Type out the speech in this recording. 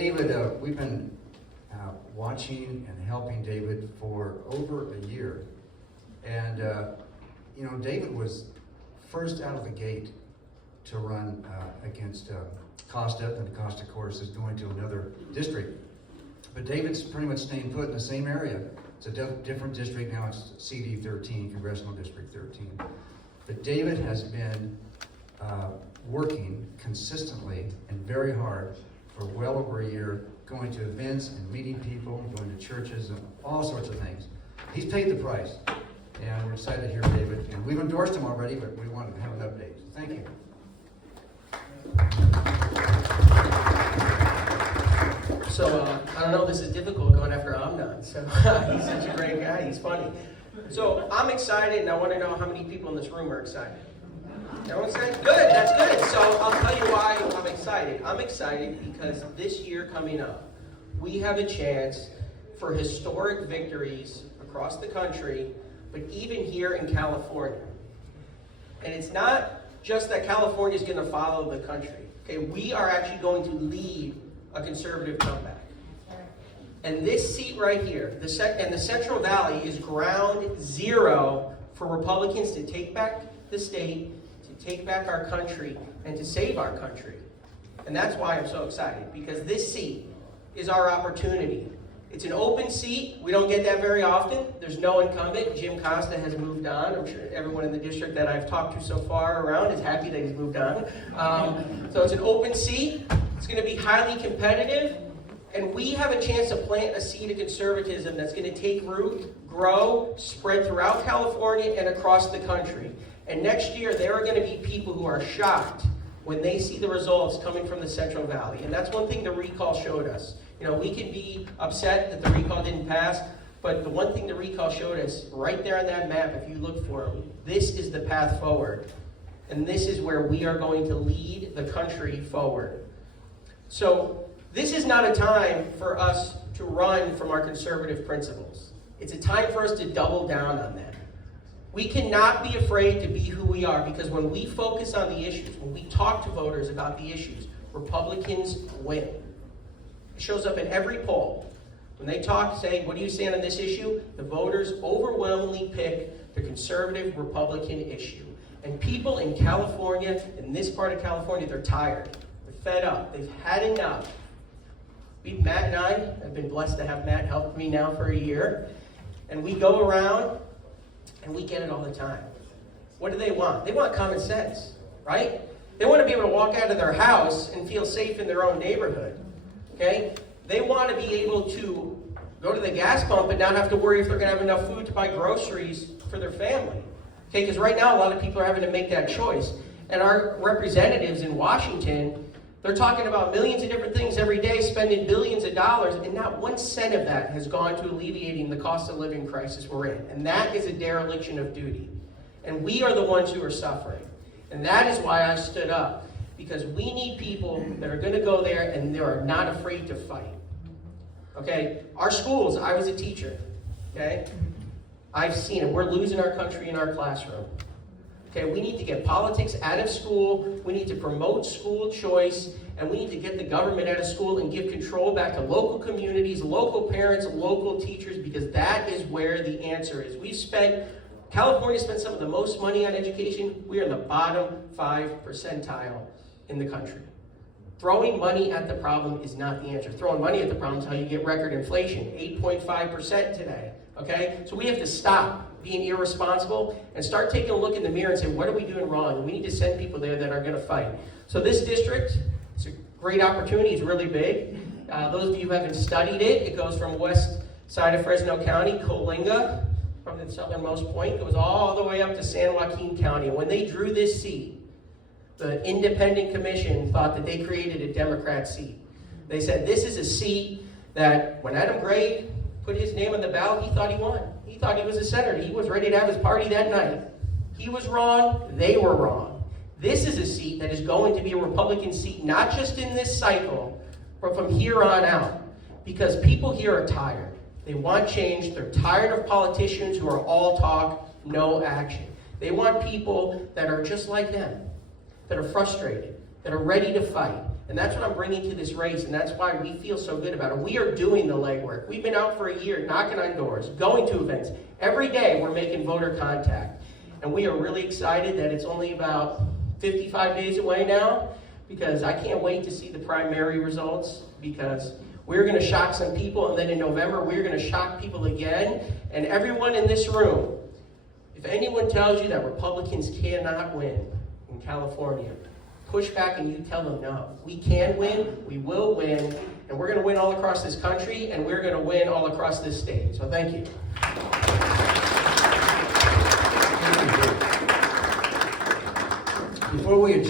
David, we've been watching and helping David for over a year. And, David was first out of the gate to run against Costa, and Costa, of course, is going to another district. But David's pretty much staying put in the same area. It's a different district now. It's CD 13, Congressional District 13. But David has been working consistently and very hard for well over a year, going to events and meeting people, going to churches and all sorts of things. He's paid the price, and we're excited to hear David. And we've endorsed him already, but we wanted to have an update. Thank you. So, I don't know, this is difficult going after Amnon. So, he's such a great guy. He's funny. So, I'm excited, and I want to know how many people in this room are excited. Everyone's saying? Good, that's good. So, I'll tell you why I'm excited. I'm excited because this year coming up, we have a chance for historic victories across the country, but even here in California. And it's not just that California is going to follow the country. Okay, we are actually going to lead a conservative comeback. And this seat right here, the Central Valley, is ground zero for Republicans to take back the state, to take back our country, and to save our country. And that's why I'm so excited, because this seat is our opportunity. It's an open seat. We don't get that very often. There's no incumbent. Jim Costa has moved on. I'm sure everyone in the district that I've talked to so far around is happy that he's moved on. So it's an open seat. It's going to be highly competitive. And we have a chance to plant a seed of conservatism that's going to take root, grow, spread throughout California and across the country. And next year, there are going to be people who are shocked when they see the results coming from the Central Valley. And that's one thing the recall showed us. We can be upset that the recall didn't pass, but the one thing the recall showed us, right there on that map, if you look for it, this is the path forward. And this is where we are going to lead the country forward. So this is not a time for us to run from our conservative principles. It's a time for us to double down on them. We cannot be afraid to be who we are, because when we focus on the issues, when we talk to voters about the issues, Republicans win. It shows up in every poll. When they talk, say, what do you stand on this issue? The voters overwhelmingly pick the conservative Republican issue. And people in California, in this part of California, they're tired. They're fed up. They've had enough. Matt and I have been blessed to have Matt help me now for a year. And we go around and we get it all the time. What do they want? They want common sense, right? They want to be able to walk out of their house and feel safe in their own neighborhood. Okay? They want to be able to go to the gas pump and not have to worry if they're going to have enough food to buy groceries for their family. Okay? Because right now a lot of people are having to make that choice. And our representatives in Washington, they're talking about millions of different things every day, spending billions of dollars, and not 1 cent of that has gone to alleviating the cost of living crisis we're in. And that is a dereliction of duty. And we are the ones who are suffering. And that is why I stood up. Because we need people that are going to go there and they are not afraid to fight. Okay? Our schools, I was a teacher. Okay? I've seen it. We're losing our country in our classroom. Okay? We need to get politics out of school. We need to promote school choice. And we need to get the government out of school and give control back to local communities, local parents, local teachers, because that is where the answer is. California spent some of the most money on education. We are in the bottom 5 percentile in the country. Throwing money at the problem is not the answer. Throwing money at the problem is how you get record inflation, 8.5% today. Okay? So we have to stop being irresponsible and start taking a look in the mirror and say, what are we doing wrong? And we need to send people there that are going to fight. So this district, it's a great opportunity. It's really big. Those of you who haven't studied it, it goes from west side of Fresno County, Coalinga, from the southernmost point, goes all the way up to San Joaquin County. And when they drew this seat, the independent commission thought that they created a Democrat seat. They said this is a seat that when Adam Gray put his name on the ballot, he thought he won. He thought he was a senator. He was ready to have his party that night. He was wrong. They were wrong. This is a seat that is going to be a Republican seat, not just in this cycle, but from here on out. Because people here are tired. They want change. They're tired of politicians who are all talk, no action. They want people that are just like them, that are frustrated, that are ready to fight, And that's what I'm bringing to this race, and that's why we feel so good about it. We are doing the legwork. We've been out for a year, knocking on doors, going to events. Every day we're making voter contact. And we are really excited that it's only about 55 days away now, because I can't wait to see the primary results, because we're going to shock some people, and then in November we're going to shock people again. And everyone in this room, if anyone tells you that Republicans cannot win in California, push back and you tell them no. We can win, we will win, and we're going to win all across this country, and we're going to win all across this state. So thank you. Before we adjourn,